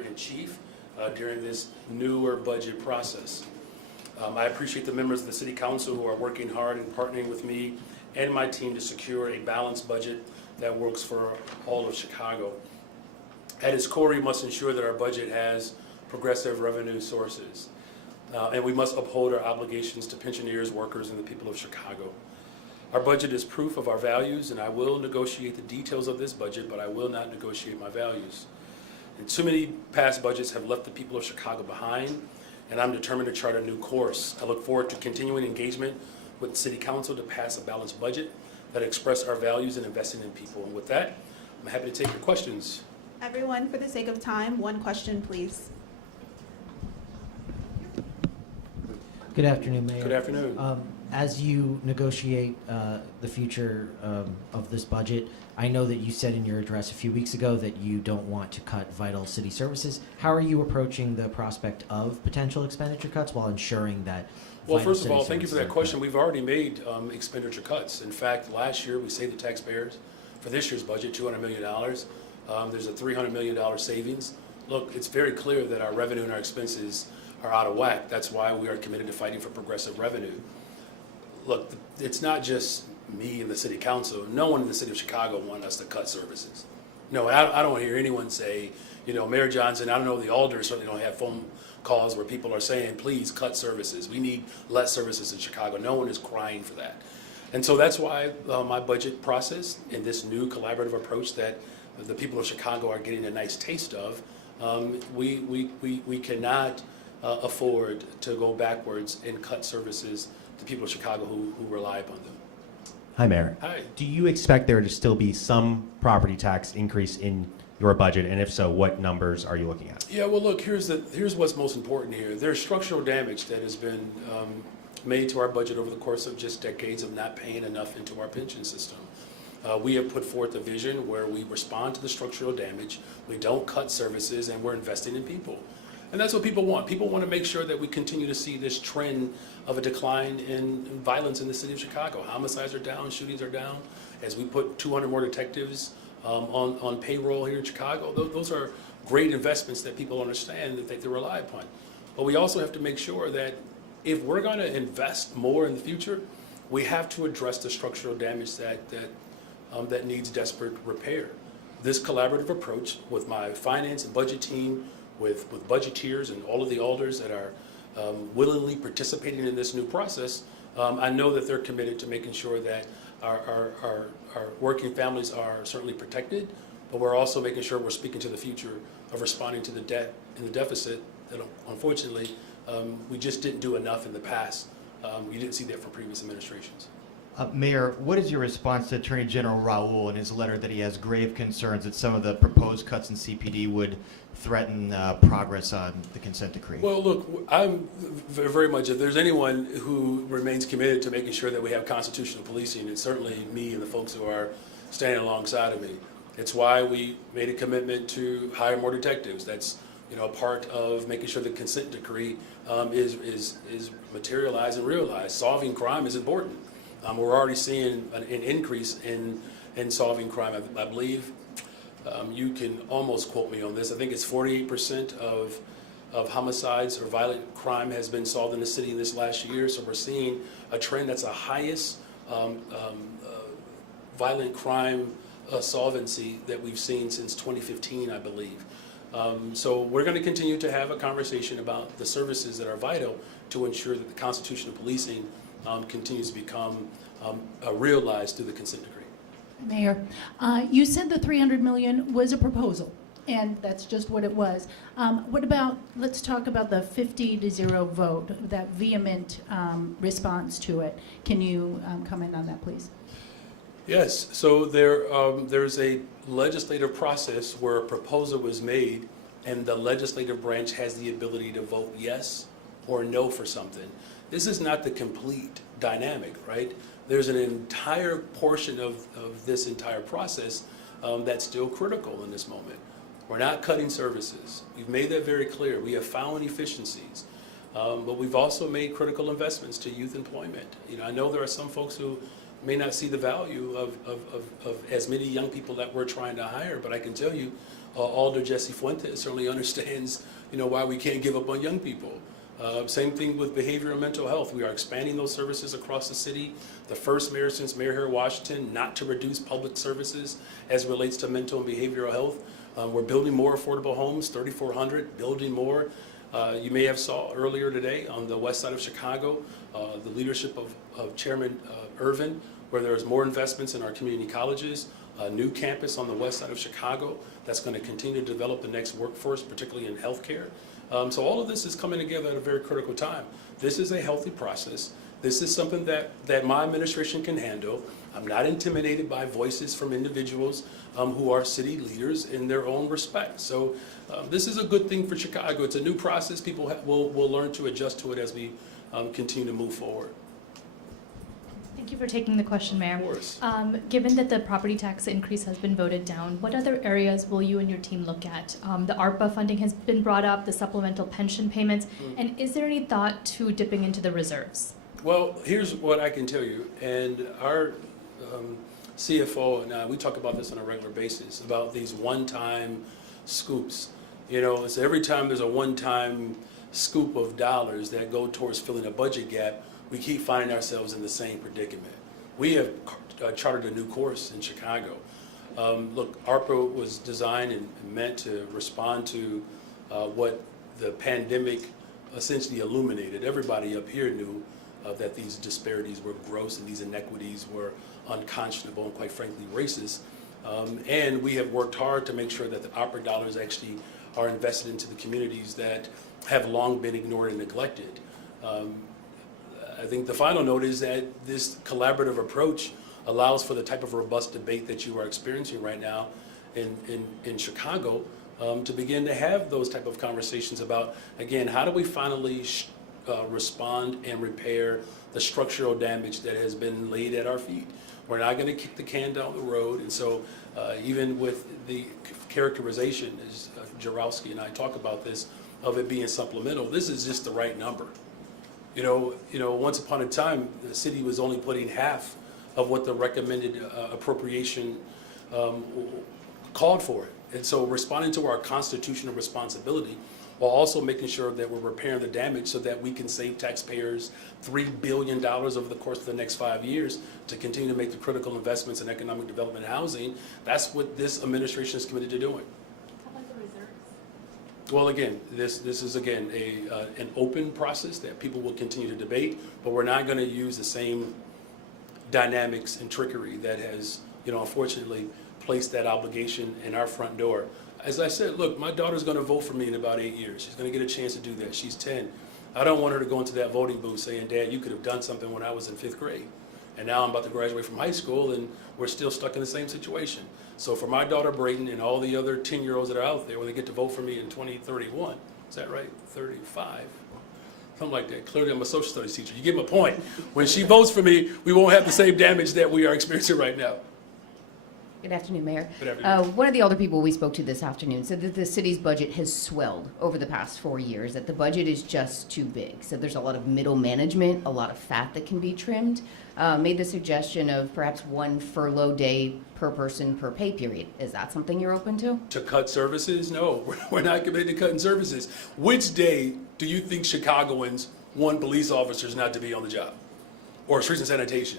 in chief during this newer budget process. I appreciate the members of the City Council who are working hard and partnering with me and my team to secure a balanced budget that works for all of Chicago. At its core, we must ensure that our budget has progressive revenue sources, and we must uphold our obligations to pensioners, workers, and the people of Chicago. Our budget is proof of our values, and I will negotiate the details of this budget, but I will not negotiate my values. And too many past budgets have left the people of Chicago behind, and I'm determined to chart a new course. I look forward to continuing engagement with the City Council to pass a balanced budget that express our values and investing in people. And with that, I'm happy to take your questions. Everyone, for the sake of time, one question, please. Good afternoon, Mayor. Good afternoon. As you negotiate the future of this budget, I know that you said in your address a few weeks ago that you don't want to cut vital city services. How are you approaching the prospect of potential expenditure cuts while ensuring that? Well, first of all, thank you for that question. We've already made expenditure cuts. In fact, last year we saved the taxpayers for this year's budget $200 million. There's a $300 million savings. Look, it's very clear that our revenue and our expenses are out of whack. That's why we are committed to fighting for progressive revenue. Look, it's not just me and the City Council. No one in the City of Chicago wants us to cut services. No, I don't hear anyone say, you know, Mayor Johnson, I don't know, the alders certainly don't have phone calls where people are saying, please cut services. We need less services in Chicago. No one is crying for that. And so that's why my budget process and this new collaborative approach that the people of Chicago are getting a nice taste of, we cannot afford to go backwards and cut services to people of Chicago who rely upon them. Hi, Mayor. Hi. Do you expect there to still be some property tax increase in your budget? And if so, what numbers are you looking at? Yeah, well, look, here's what's most important here. There's structural damage that has been made to our budget over the course of just decades of not paying enough into our pension system. We have put forth a vision where we respond to the structural damage, we don't cut services, and we're investing in people. And that's what people want. People want to make sure that we continue to see this trend of a decline in violence in the City of Chicago. Homicides are down, shootings are down. As we put 200 more detectives on payroll here in Chicago, those are great investments that people understand that they rely upon. But we also have to make sure that if we're going to invest more in the future, we have to address the structural damage that needs desperate repair. This collaborative approach with my finance and budget team, with budgeteers and all of the alders that are willingly participating in this new process, I know that they're committed to making sure that our working families are certainly protected, but we're also making sure we're speaking to the future of responding to the debt and the deficit that unfortunately we just didn't do enough in the past. You didn't see that from previous administrations. Mayor, what is your response to Attorney General Raoul in his letter that he has grave concerns that some of the proposed cuts in CPD would threaten progress on the consent decree? Well, look, I'm very much, if there's anyone who remains committed to making sure that we have constitutional policing, it's certainly me and the folks who are standing alongside of me. It's why we made a commitment to hire more detectives. That's, you know, part of making sure the consent decree is materialized and realized. Solving crime is important. We're already seeing an increase in solving crime. I believe you can almost quote me on this. I think it's 48% of homicides or violent crime has been solved in the city in this last year. So we're seeing a trend that's the highest violent crime solvency that we've seen since 2015, I believe. So we're going to continue to have a conversation about the services that are vital to ensure that the constitutional policing continues to become realized through the consent decree. Mayor, you said the $300 million was a proposal, and that's just what it was. What about, let's talk about the 50-0 vote, that vehement response to it. Can you comment on that, please? Yes, so there's a legislative process where a proposal was made and the legislative branch has the ability to vote yes or no for something. This is not the complete dynamic, right? There's an entire portion of this entire process that's still critical in this moment. We're not cutting services. We've made that very clear. We have found efficiencies, but we've also made critical investments to youth employment. You know, I know there are some folks who may not see the value of as many young people that we're trying to hire, but I can tell you Alder Jesse Fuentes certainly understands, why we can't give up on young people. Same thing with behavioral and mental health. We are expanding those services across the city. The first mayor since Mayor here in Washington not to reduce public services as it relates to mental and behavioral health. We're building more affordable homes, 3,400, building more. You may have saw earlier today on the west side of Chicago, the leadership of Chairman Irvin, where there's more investments in our community colleges, a new campus on the west side of Chicago that's going to continue to develop the next workforce, particularly in healthcare. So all of this is coming together at a very critical time. This is a healthy process. This is something that my administration can handle. I'm not intimidated by voices from individuals who are city leaders in their own respect. So this is a good thing for Chicago. It's a new process. People will learn to adjust to it as we continue to move forward. Thank you for taking the question, Mayor. Of course. Given that the property tax increase has been voted down, what other areas will you and your team look at? The ARPA funding has been brought up, the supplemental pension payments, and is there any thought to dipping into the reserves? Well, here's what I can tell you, and our CFO and I, we talk about this on a regular basis, about these one-time scoops. It's every time there's a one-time scoop of dollars that go towards filling a budget gap, we keep finding ourselves in the same predicament. We have chartered a new course in Chicago. Look, ARPA was designed and meant to respond to what the pandemic essentially illuminated. Everybody up here knew that these disparities were gross and these inequities were unconscionable and quite frankly racist. And we have worked hard to make sure that the ARPA dollars actually are invested into the communities that have long been ignored and neglected. I think the final note is that this collaborative approach allows for the type of robust debate that you are experiencing right now in Chicago to begin to have those type of conversations about, again, how do we finally respond and repair the structural damage that has been laid at our feet. We're not going to kick the can down the road, and so even with the characterization, as Jarowski and I talk about this, of it being supplemental, this is just the right number. Once upon a time, the city was only putting half of what the recommended appropriation called for it. And so responding to our constitutional responsibility while also making sure that we're repairing the damage so that we can save taxpayers $3 billion over the course of the next 5 years to continue to make the critical investments in economic development and housing, that's what this administration is committed to doing. How about the reserves? Well, again, this is, again, an open process that people will continue to debate, but we're not going to use the same dynamics and trickery that has, unfortunately placed that obligation in our front door. As I said, look, my daughter's going to vote for me in about 8 years. She's going to get a chance to do that. She's 10. I don't want her to go into that voting booth saying, Dad, you could have done something when I was in 5th grade. And now I'm about to graduate from high school and we're still stuck in the same situation. So for my daughter, Brayden, and all the other 10-year-olds that are out there, when they get to vote for me in 2031, is that right? 35? Something like that. Clearly, I'm a social studies teacher. You get my point. When she votes for me, we won't have the same damage that we are experiencing right now. Good afternoon, Mayor. Good afternoon. One of the older people we spoke to this afternoon said that the city's budget has swelled over the past 4 years, that the budget is just too big. So there's a lot of middle management, a lot of fat that can be trimmed. Made the suggestion of perhaps 1 furlough day per person per pay period. Is that something you're open to? To cut services? No, we're not committed to cutting services. Which day do you think Chicagoans want police officers not to be on the job? Or streets and sanitation?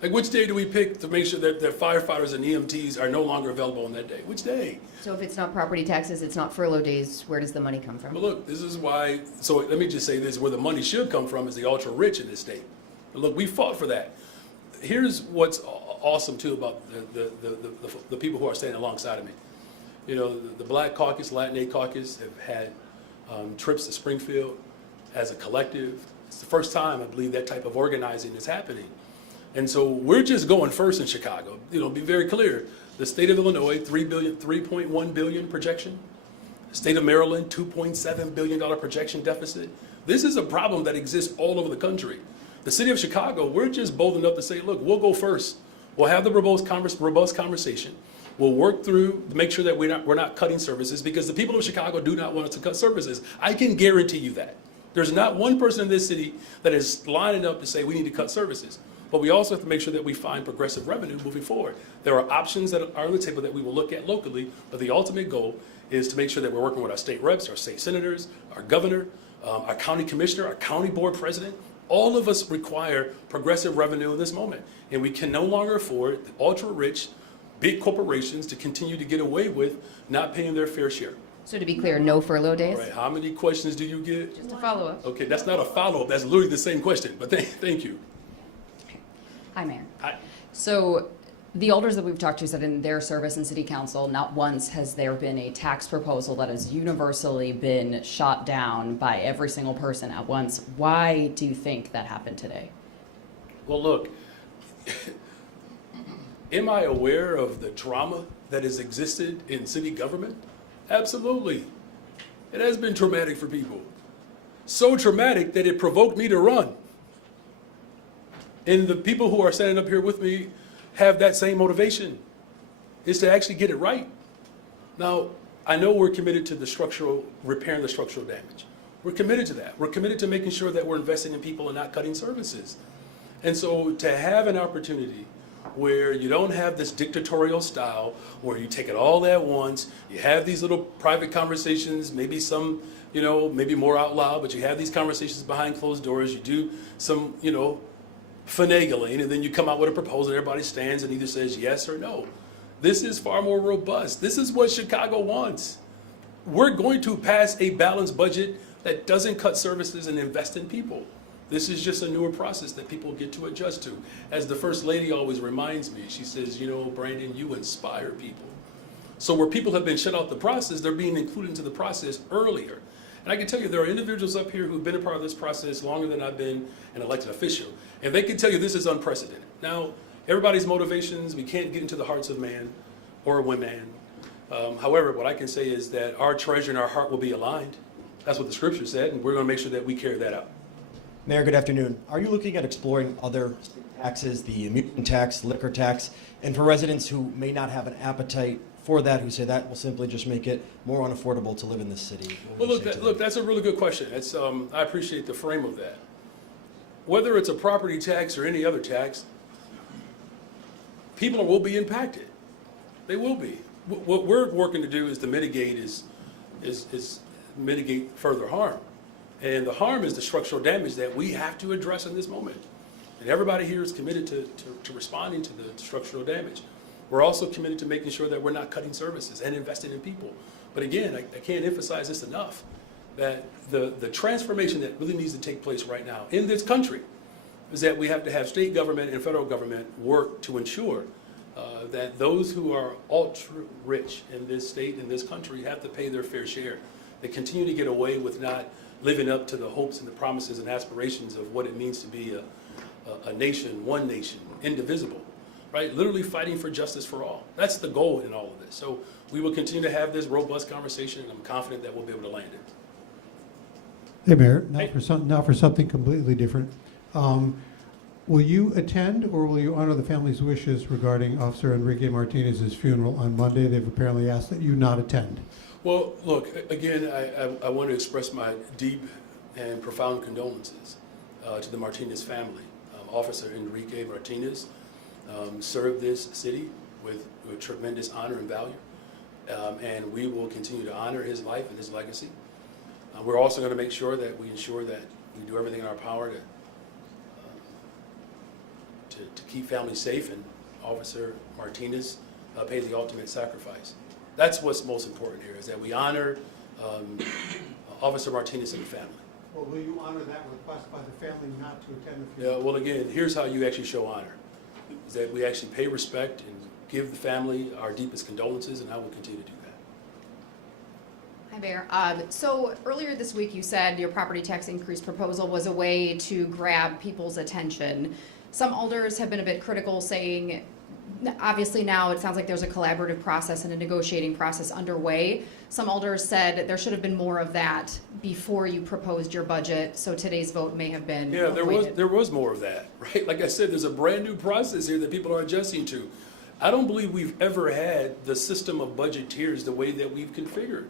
Like, which day do we pick to make sure that firefighters and EMTs are no longer available on that day? Which day? So if it's not property taxes, it's not furlough days, where does the money come from? But look, this is why, so let me just say this, where the money should come from is the ultra rich in this state. And look, we fought for that. Here's what's awesome too about the people who are standing alongside of me. The Black Caucus, Latinx Caucus have had trips to Springfield as a collective. It's the first time, I believe, that type of organizing is happening. And so we're just going first in Chicago. Be very clear. The state of Illinois, $3.1 billion projection. The state of Maryland, $2.7 billion projection deficit. This is a problem that exists all over the country. The city of Chicago, we're just bold enough to say, look, we'll go first. We'll have the robust conversation. We'll work through to make sure that we're not cutting services, because the people of Chicago do not want us to cut services. I can guarantee you that. There's not one person in this city that is lining up to say we need to cut services. but we also have to make sure that we find progressive revenue moving forward. There are options that are on the table that we will look at locally, but the ultimate goal is to make sure that we're working with our state reps, our state senators, our governor, our county commissioner, our county board president. All of us require progressive revenue in this moment, and we can no longer afford the ultra-rich, big corporations to continue to get away with not paying their fair share. So to be clear, no furlough All days? right, how many questions do you get? Just a follow-up. Okay, that's not a follow-up, that's literally the same question, but thank you. Hi, Mayor. Hi. So the alders that we've talked to said in their service in city council, not once has there been a tax proposal that has universally been shot down by every single person at once. Why do you think that happened today? Well, look, am I aware of the drama that has existed in city government? Absolutely. It has been traumatic for people. So traumatic that it provoked me to run. And the people who are standing up here with me have that same motivation, is to actually get it right. Now, I know we're committed to repairing the structural damage. We're committed to that. We're committed to making sure that we're investing in people and not cutting services. And so to have an opportunity where you don't have this dictatorial style, where you take it all at once, you have these little private conversations, maybe some, maybe more out loud, but you have these conversations behind closed doors, you do some, finagling, and then you come out with a proposal, everybody stands and either says yes or no. This is far more robust. This is what Chicago wants. We're going to pass a balanced budget that doesn't cut services and invest in people. This is just a newer process that people get to adjust to. As the First Lady always reminds me, she says, Brandon, you inspire people. So where people have been shut out the process, they're being included into the process earlier. And I can tell you, there are individuals up here who've been a part of this process longer than I've been an elected official. And they can tell you this is unprecedented. Now, everybody's motivations, we can't get into the hearts of man or women. However, what I can say is that our treasure and our heart will be aligned. That's what the scripture said, and we're going to make sure that we carry that out. Mayor, good afternoon. Are you looking at exploring other taxes, the amusement tax, liquor tax, and for residents who may not have an appetite for that, who say that will simply just make it more unaffordable to live in this city? Well, look, that's a really good question. It's, I appreciate the frame of that. Whether it's a property tax or any other tax, people will be impacted. They will be. What we're working to do is to mitigate mitigate further harm. And the harm is the structural damage that we have to address in this moment. And everybody here is committed to responding to the structural damage. We're also committed to making sure that we're not cutting services and investing in people. But again, I can't emphasize this enough, that the transformation that really needs to take place right now in this country is that we have to have state government and federal government work to ensure that those who are ultra rich in this state, in this country, have to pay their fair share. They continue to get away with not living up to the hopes and the promises and aspirations of what it means to be a nation, one nation, indivisible, right? Literally fighting for justice for all. That's the goal in all of this. So we will continue to have this robust conversation, and I'm confident that we'll be able to land it. Hey, Mayor, Hey. now for something completely different. Will you attend, or will you honor the family's wishes regarding Officer Enrique Martinez's funeral on Monday? They've apparently asked that you not attend. Well, look, again, I want to express my deep and profound condolences to the Martinez family. Officer Enrique Martinez served this city with tremendous honor and value, and we will continue to honor his life and his legacy. We're also going to make sure that we ensure that we do everything in our power to keep families safe, and Officer Martinez paid the ultimate sacrifice. That's what's most important here, is that we honor Officer Martinez and the family. Well, will you honor that request by the family not to attend the funeral? Yeah, well, again, here's how you actually show honor, is that we actually pay respect and give the family our deepest condolences, and I will continue to do that. Hi, Mayor. So earlier this week, you said your property tax increase proposal was a way to grab people's attention. Some alders have been a bit critical, saying, obviously now it sounds like there's a collaborative process and a negotiating process underway. Some alders said there should have been more of that before you proposed your budget, so today's vote may have been Yeah, avoided. there was more of that, right? Like I said, there's a brand new process here that people are adjusting to. I don't believe we've ever had the system of budget tiers the way that we've configured.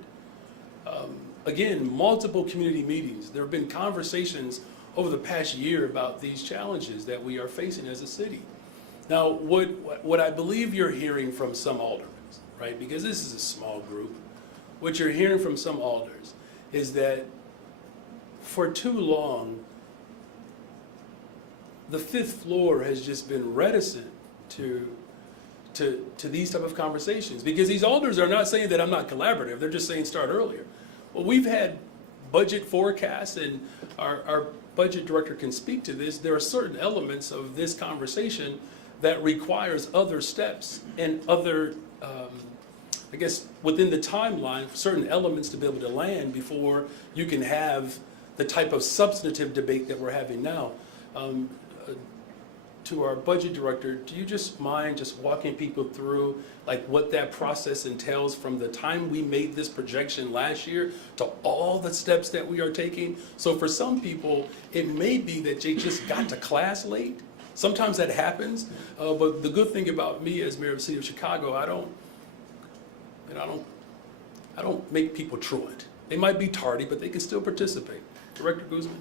Again, multiple community meetings. There have been conversations over the past year about these challenges that we are facing as a city. Now, what I believe you're hearing from some aldermen, right, because this is a small group, what you're hearing from some alders is that for too long, the fifth floor has just been reticent to these type of conversations, because these alders are not saying that I'm not collaborative, they're just saying start earlier. Well, we've had budget forecasts, and our budget director can speak to this. There are certain elements of this conversation that requires other steps and other, I guess, within the timeline, certain elements to be able to land before you can have the type of substantive debate that we're having now. To our budget director, do you just mind just walking people through like what that process entails from the time we made this projection last year to all the steps that we are taking? So for some people, it may be that they just got to class late. Sometimes that happens, but the good thing about me as mayor of the city of Chicago, I don't make people truant. They might be tardy, but they can still participate. Director Guzman.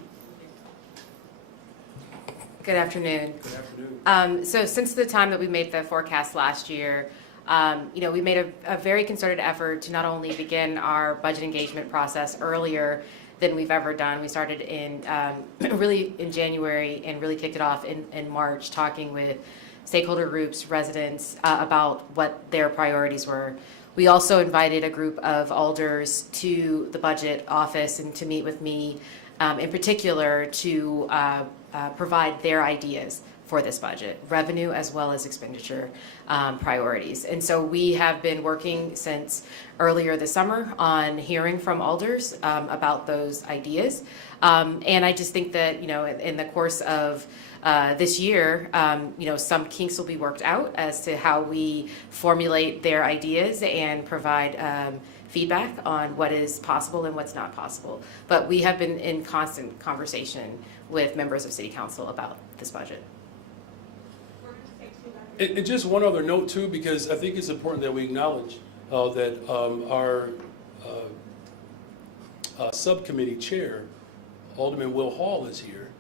Good afternoon. Good afternoon. So since the time that we made the forecast last year, we made a very concerted effort to not only begin our budget engagement process earlier than we've ever done. We started in really in January and really kicked it off in March, talking with stakeholder groups, residents about what their priorities were. We also invited a group of alders to the budget office and to meet with me in particular to provide their ideas for this budget, revenue as well as expenditure priorities. And so we have been working since earlier this summer on hearing from alders about those ideas. And I just think that, in the course of this year, some kinks will be worked out as to how we formulate their ideas and provide feedback on what is possible and what's not possible. But we have been in constant conversation with members of City Council about this budget. And just one other note too, because I think it's important that we acknowledge that our subcommittee chair, Alderman Will Hall, is here.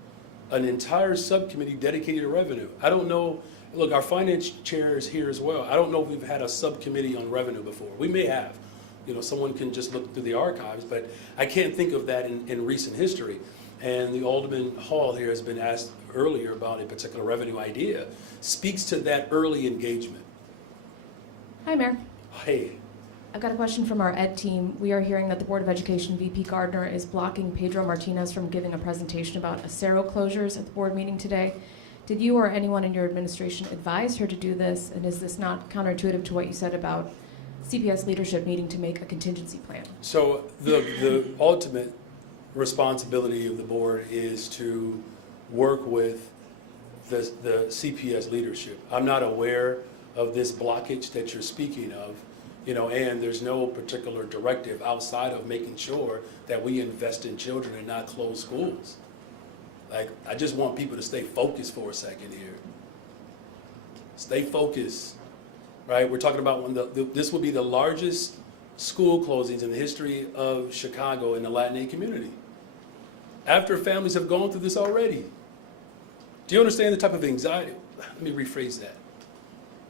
An entire subcommittee dedicated to revenue. I don't know, look, our finance chair is here as well. I don't know if we've had a subcommittee on revenue before. We may have. Someone can just look through the archives, but I can't think of that in recent history. And the Alderman Hall here has been asked earlier about a particular revenue idea, speaks to that early engagement. Hi, Mayor. Hey. I've got a question from our ed team. We are hearing that the Board of Education VP Gardner is blocking Pedro Martinez from giving a presentation about Acero closures at the board meeting today. Did you or anyone in your administration advise her to do this? And is this not counterintuitive to what you said about CPS leadership needing to make a contingency plan? So the ultimate responsibility of the board is to work with the CPS leadership. I'm not aware of this blockage that you're speaking of, and there's no particular directive outside of making sure that we invest in children and not close schools. Like, I just want people to stay focused for a second here. Stay focused, right? We're talking about this will be the largest school closings in the history of Chicago in the Latinx community. After families have gone through this already. Do you understand the type of anxiety? Let me rephrase that.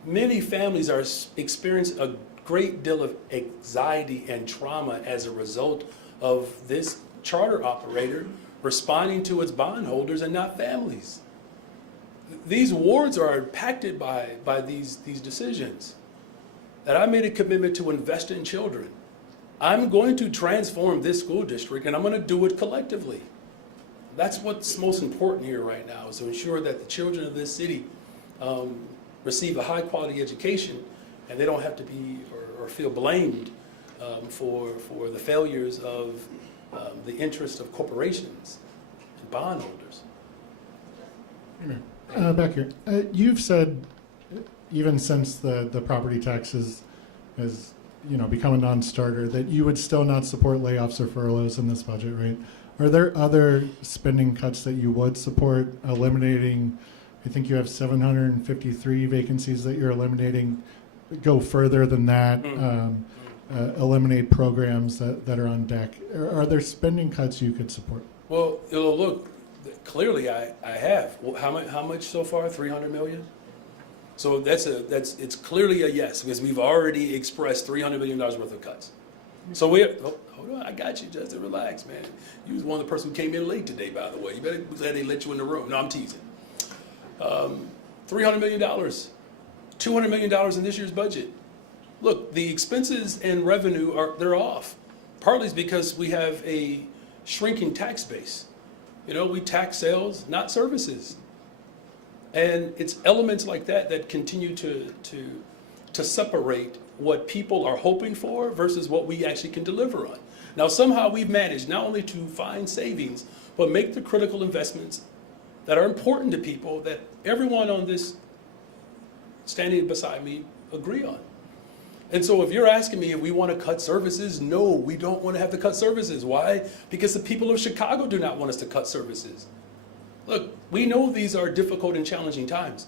Many families are experiencing a great deal of anxiety and trauma as a result of this charter operator responding to its bondholders and not families. These wards are impacted by these decisions. That I made a commitment to invest in children. I'm going to transform this school district, and I'm going to do it collectively. That's what's most important here right now, is to ensure that the children of this city receive a high quality education, and they don't have to be or feel blamed for the failures of the interest of corporations and bondholders. Back here, you've said, even since the property taxes has become a non-starter, that you would still not support layoffs or furloughs in this budget, right? Are there other spending cuts that you would support? Eliminating, I think you have 753 vacancies that you're eliminating. Go further than that. Eliminate programs that are on deck. Are there spending cuts you could support? Well, look, clearly I have. Well, how much so far? 300 million? So it's clearly a yes, because we've already expressed $300 million worth of cuts. So hold on, I got you, Justin, relax, man. You was one of the person who came in late today, by the way. You better glad they let you in the room. No, I'm teasing. $300 million, $200 million in this year's budget. Look, the expenses and revenue they're off. Partly it's because we have a shrinking tax base. You know, we tax sales, not services. And it's elements like that that continue to separate what people are hoping for versus what we actually can deliver on. Now, somehow we've managed not only to find savings, but make the critical investments that are important to people that everyone on this standing beside me agree on. And so if you're asking me if we want to cut services, no, we don't want to have to cut services. Why? Because the people of Chicago do not want us to cut services. Look, we know these are difficult and challenging times.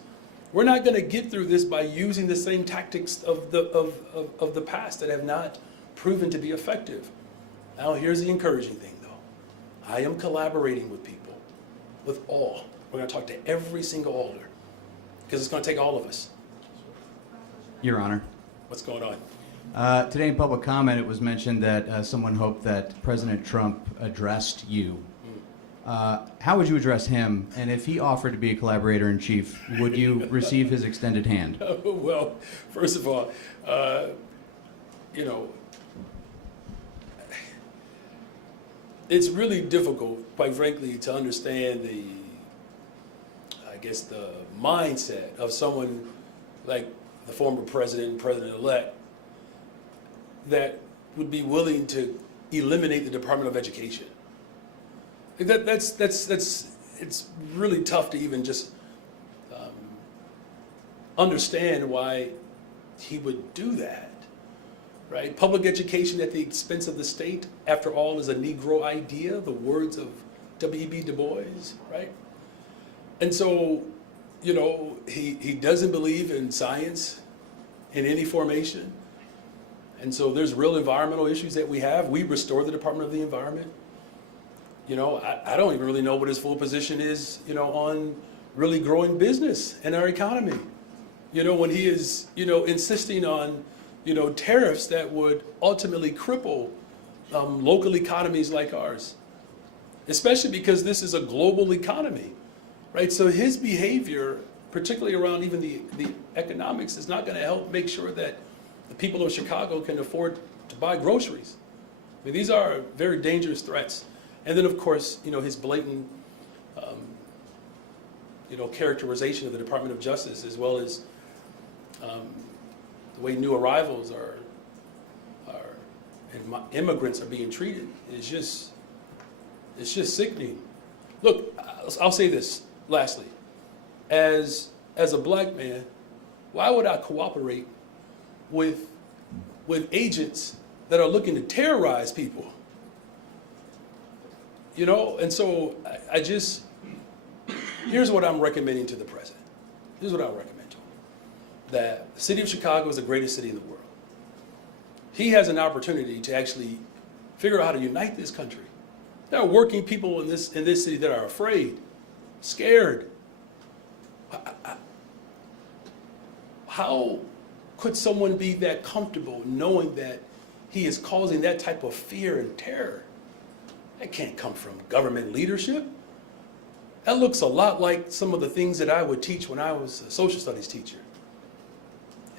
We're not going to get through this by using the same tactics of the past that have not proven to be effective. Now, here's the encouraging thing, though. I am collaborating with people, with all. We're going to talk to every single alder, because it's going to take all of us. Your Honor. What's going on? Today in public comment, it was mentioned that someone hoped that President Trump addressed you. How would you address him? And if he offered to be a collaborator-in-chief, would you receive his extended hand? Well, first of all, you know, it's really difficult, quite frankly, to understand the mindset of someone like the former president, president-elect, that would be willing to eliminate the Department of Education. It's really tough to even just understand why he would do that, right? Public education at the expense of the state, after all, is a Negro idea, the words of W.E.B. Du Bois, right? And so, you know, he doesn't believe in science in any formation. And so there's real environmental issues that we have. We restore the Department of the Environment. You know, I don't even really know what his full position is, you know, on really growing business in our economy. You know, when he is, you know, insisting on, you know, tariffs that would ultimately cripple local economies like ours, especially because this is a global economy, right? So his behavior, particularly around even the economics, is not going to help make sure that the people of Chicago can afford to buy groceries. I mean, these are very dangerous threats. And then, of course, you know, his blatant, you know, characterization of the Department of Justice, as well as the way new arrivals and immigrants are being treated, is just sickening. Look, I'll say this lastly. As a black man, why would I cooperate with agents that are looking to terrorize people? You know, and so here's what I'm recommending to the president. Here's what I'll recommend to him. That the city of Chicago is the greatest city in the world. He has an opportunity to actually figure out how to unite this country. There are working people in this city that are afraid, scared. How could someone be that comfortable knowing that he is causing that type of fear and terror? That can't come from government leadership. That looks a lot like some of the things that I would teach when I was a social studies teacher.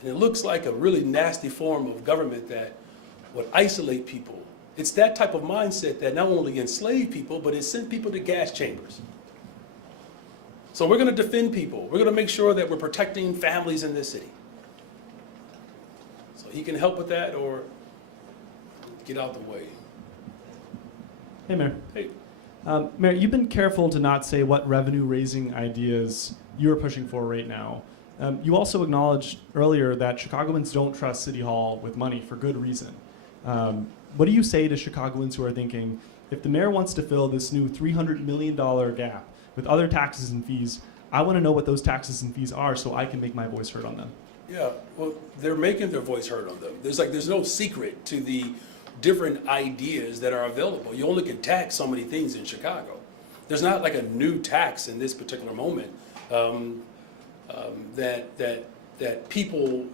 And it looks like a really nasty form of government that would isolate people. It's that type of mindset that not only enslaved people, but it sent people to gas chambers. So we're going to defend people. We're going to make sure that we're protecting families in this city. So he can help with that or get out the way. Hey, Mayor. Hey. Mayor, you've been careful to not say what revenue-raising ideas you're pushing for right now. You also acknowledged earlier that Chicagoans don't trust City Hall with money for good reason. What do you say to Chicagoans who are thinking, if the mayor wants to fill this new $300 million gap with other taxes and fees, I want to know what those taxes and fees are so I can make my voice heard on them? Yeah, well, they're making their voice heard on them. There's no secret to the different ideas that are available. You only can tax so many things in Chicago. There's not like a new tax in this particular moment that people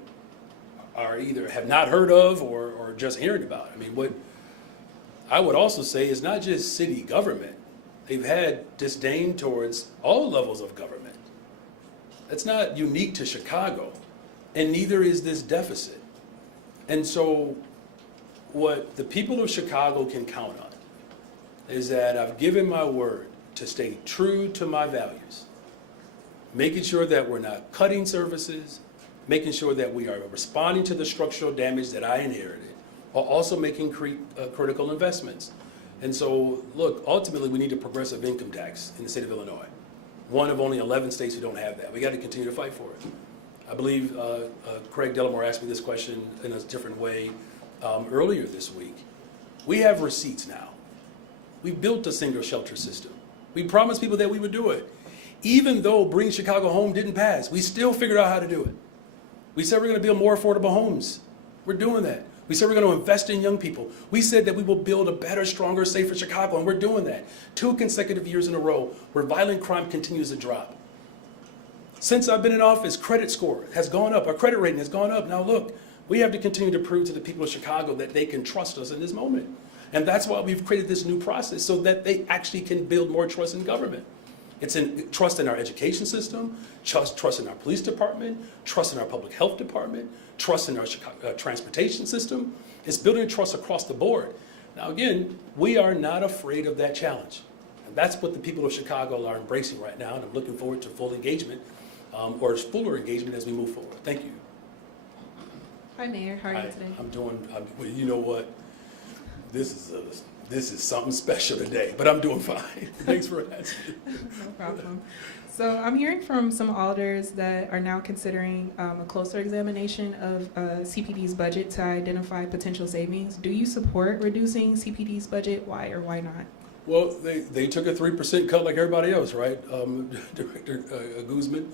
are either have not heard of or just hearing about. I mean, what I would also say is not just city government. They've had disdain towards all levels of government. That's not unique to Chicago, and neither is this deficit. And so what the people of Chicago can count on is that I've given my word to stay true to my values, making sure that we're not cutting services, making sure that we are responding to the structural damage that I inherited, while also making critical investments. And so, look, ultimately we need a progressive income tax in the state of Illinois. One of only 11 states who don't have that. We got to continue to fight for it. I believe Craig Dellamore asked me this question in a different way earlier this week. We have receipts now. We built a single shelter system. We promised people that we would do it. Even though Bring Chicago Home didn't pass, we still figured out how to do it. We said we're going to build more affordable homes. We're doing that. We said we're going to invest in young people. We said that we will build a better, stronger, safer Chicago, and we're doing that. 2 consecutive years in a row where violent crime continues to drop. Since I've been in office, credit score has gone up. Our credit rating has gone up. Now look, we have to continue to prove to the people of Chicago that they can trust us in this moment. And that's why we've created this new process, so that they actually can build more trust in government. It's trust in our education system, trust in our police department, trust in our public health department, trust in our transportation system. It's building trust across the board. Now again, we are not afraid of that challenge. And that's what the people of Chicago are embracing right now, and I'm looking forward to full engagement, or fuller engagement as we move forward. Thank you. Hi, Mayor. How are you today? I'm doing, well, you know what? This is something special today, but I'm doing fine. Thanks for asking. No problem. So I'm hearing from some alders that are now considering a closer examination of CPD's budget to identify potential savings. Do you support reducing CPD's budget? Why or why not? Well, they took a 3% cut like everybody else, right? Director Guzman.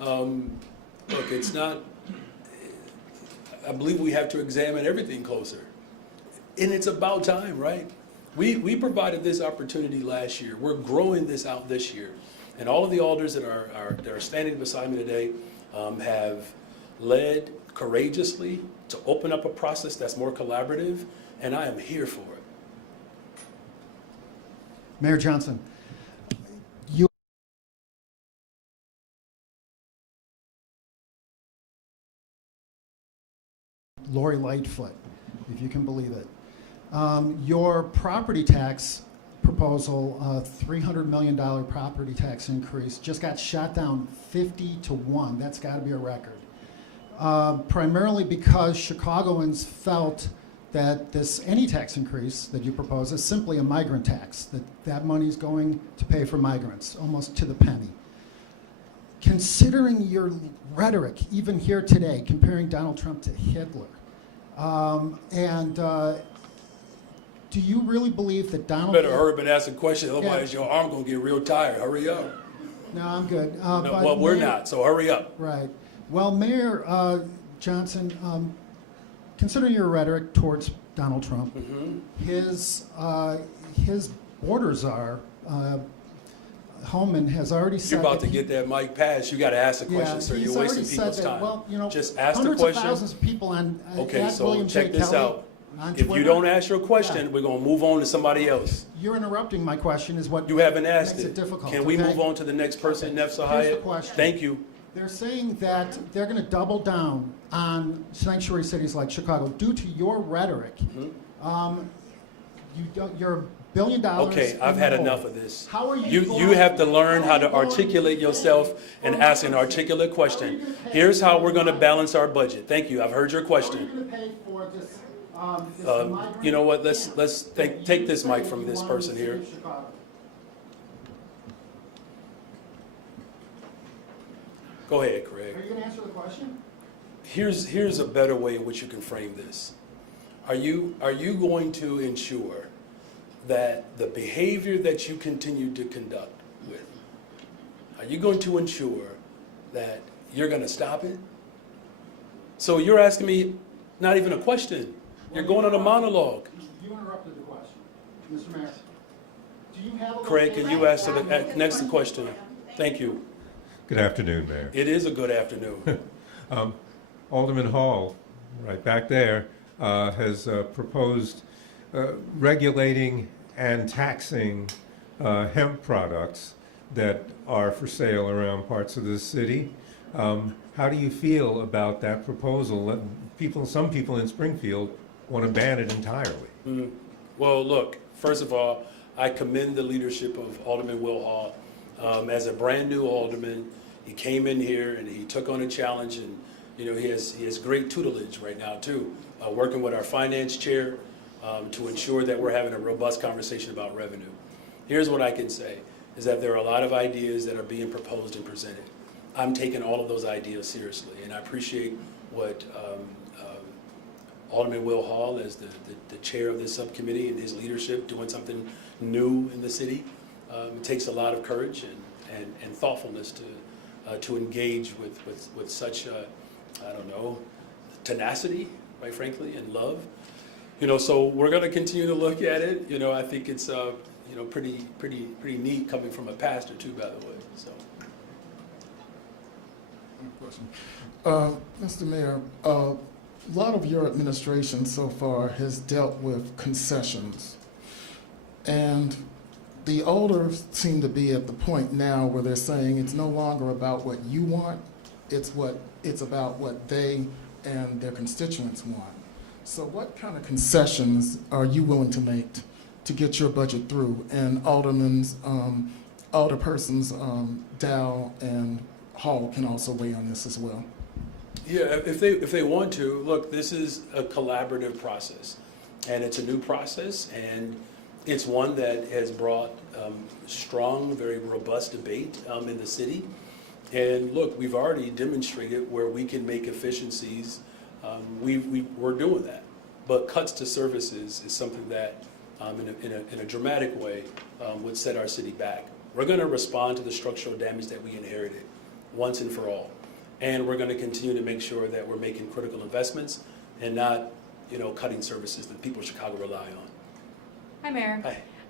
Look, it's not, I believe we have to examine everything closer. And it's about time, right? We provided this opportunity last year. We're growing this out this year. And all of the alders that are standing beside me today have led courageously to open up a process that's more collaborative, and I am here for it. Mayor Johnson, Lori Lightfoot, if you can believe it. Your property tax proposal, $300 million property tax increase, just got shot down 50-1. That's got to be a record. Primarily because Chicagoans felt that any tax increase that you propose is simply a migrant tax, that money's going to pay for migrants, almost to the penny. Considering your rhetoric, even here today, comparing Donald Trump to Hitler, do you really believe that Donald... You better hurry up and ask a question, otherwise your arm going to get real tired. Hurry up. No, I'm good. No, well, we're not, so hurry up. Right. Well, Mayor Johnson, considering your rhetoric towards Donald Trump, his border czar, Holman, has already said... You're about to get that mic passed. You got to ask the question, sir. You're wasting people's time. Well, you know, just ask the hundreds question. of thousands of people on Okay, so William check J. this Kelly out. on If Twitter. you don't ask your question, we're going to move on to somebody else. You're interrupting my question is what You haven't asked makes it. it difficult. Can we okay? move on to the next person, Okay. Nefsa Here's the Hyatt? question. Thank you. They're saying that they're going to double down on sanctuary cities like Chicago due to your rhetoric. You're $1 billion. Okay, I've in had the hole. enough of this. How are You have to learn how to articulate yourself and ask an articulate question. Here's how we're going to balance our budget. Thank you. I've heard your How are question. you going to pay for this You know what? Let's take this mic from this person here. Go ahead, Craig. Are you going to answer the question? Here's a better way in which you can frame this. Are you going to ensure that the behavior that you continue to conduct with, are you going to ensure that you're going to stop it? So you're asking me not even a question. You're going on a monologue. You interrupted the question. Mr. Mayor, do Craig, can you ask the next question? Thank you. Good afternoon, Mayor. It is a good afternoon. Alderman Hall, right back there, has proposed regulating and taxing hemp products that are for sale around parts of the city. How do you feel about that proposal? Some people in Springfield want to ban it entirely. Well, look, first of all, I commend the leadership of Alderman Will Hall. As a brand new alderman, he came in here and he took on a challenge, and he has great tutelage right now too, working with our finance chair to ensure that we're having a robust conversation about revenue. Here's what I can say, is that there are a lot of ideas that are being proposed and presented. I'm taking all of those ideas seriously, and I appreciate what Alderman Will Hall, as the chair of this subcommittee, and his leadership doing something new in the city. It takes a lot of courage and thoughtfulness to engage with such, I don't know, tenacity, quite frankly, and love. So we're going to continue to look at it. I think it's pretty neat coming from a pastor too, by the way. So. Mr. Mayor, a lot of your administration so far has dealt with concessions, and the alders seem to be at the point now where they're saying it's no longer about what you want, it's about what they and their constituents want. So what kind of concessions are you willing to make to get your budget through? And alderpersons Dow and Hall can also weigh on this as well. Yeah, if they want to, look, this is a collaborative process, and it's a new process, and it's one that has brought strong, very robust debate in the city. And look, we've already demonstrated where we can make efficiencies. We're doing that, but cuts to services is something that, in a dramatic way, would set our city back. We're going to respond to the structural damage that we inherited once and for all. And we're going to continue to make sure that we're making critical investments and not, cutting services that people in Chicago rely on. Hi, Mayor.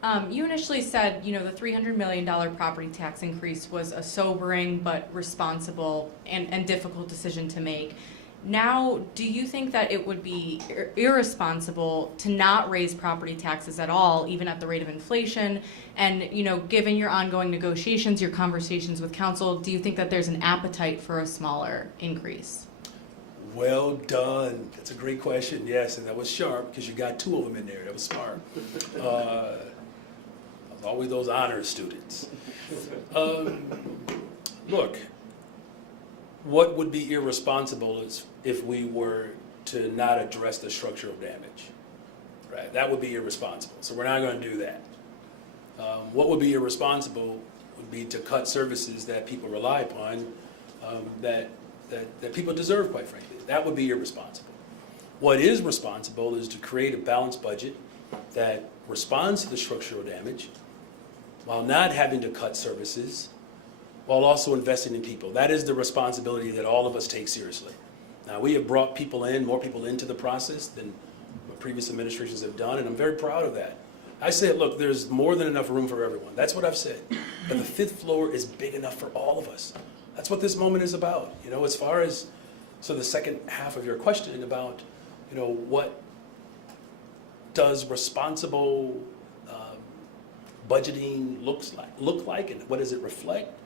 Hi. You initially said, the $300 million property tax increase was a sobering but responsible and difficult decision to make. Now, do you think that it would be irresponsible to not raise property taxes at all, even at the rate of inflation? And, given your ongoing negotiations, your conversations with council, do you think that there's an appetite for a smaller increase? Well done. That's a great question. Yes, and that was sharp because you got two of them in there. That was smart. Always those honor students. Look, what would be irresponsible is if we were to not address the structural damage, right? That would be irresponsible. So we're not going to do that. What would be irresponsible would be to cut services that people rely upon, that people deserve, quite frankly. That would be irresponsible. What is responsible is to create a balanced budget that responds to the structural damage while not having to cut services, while also investing in people. That is the responsibility that all of us take seriously. Now, we have brought more people into the process than what previous administrations have done, and I'm very proud of that. I said, look, there's more than enough room for everyone. That's what I've said. But the fifth floor is big enough for all of us. That's what this moment is about. As far as, so the second half of your question about, what does responsible budgeting look like, and what does it reflect?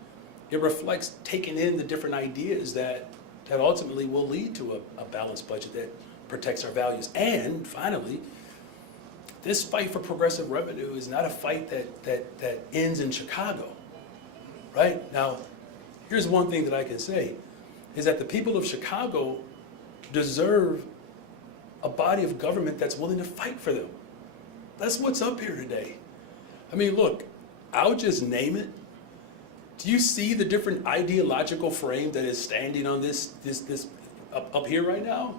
It reflects taking in the different ideas that ultimately will lead to a balanced budget that protects our values. And finally, this fight for progressive revenue is not a fight that ends in Chicago, right? Now, here's one thing that I can say, is that the people of Chicago deserve a body of government that's willing to fight for them. That's what's up here today. I mean, look, I'll just name it. Do you see the different ideological frame that is standing on this up here right now?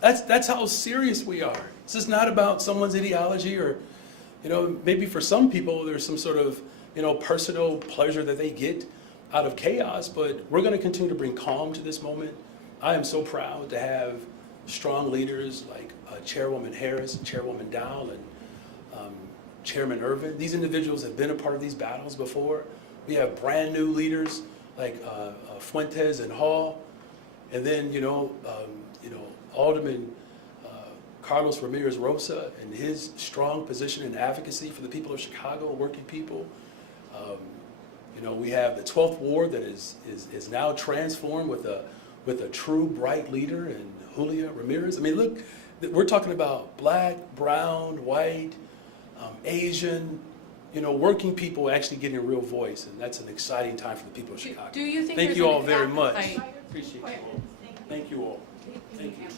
That's how serious we are. This is not about someone's ideology, or, maybe for some people there's some sort of, personal pleasure that they get out of chaos, but we're going to continue to bring calm to this moment. I am so proud to have strong leaders like Chairwoman Harris and Chairwoman Dow and Chairman Irvin. These individuals have been a part of these battles before. We have brand new leaders like Fuentes and Hall, and then Alderman Carlos Ramirez Rosa and his strong position in advocacy for the people of Chicago, working people. We have the 12th Ward that is now transformed with a true bright leader in Julia Ramirez. I mean, look, we're talking about black, brown, white, Asian, working people actually getting a real voice, and that's an exciting time for the people of Chicago. Do you think Thank there's you an all very much. appetite- Appreciate you all. Thank you all. Thank you.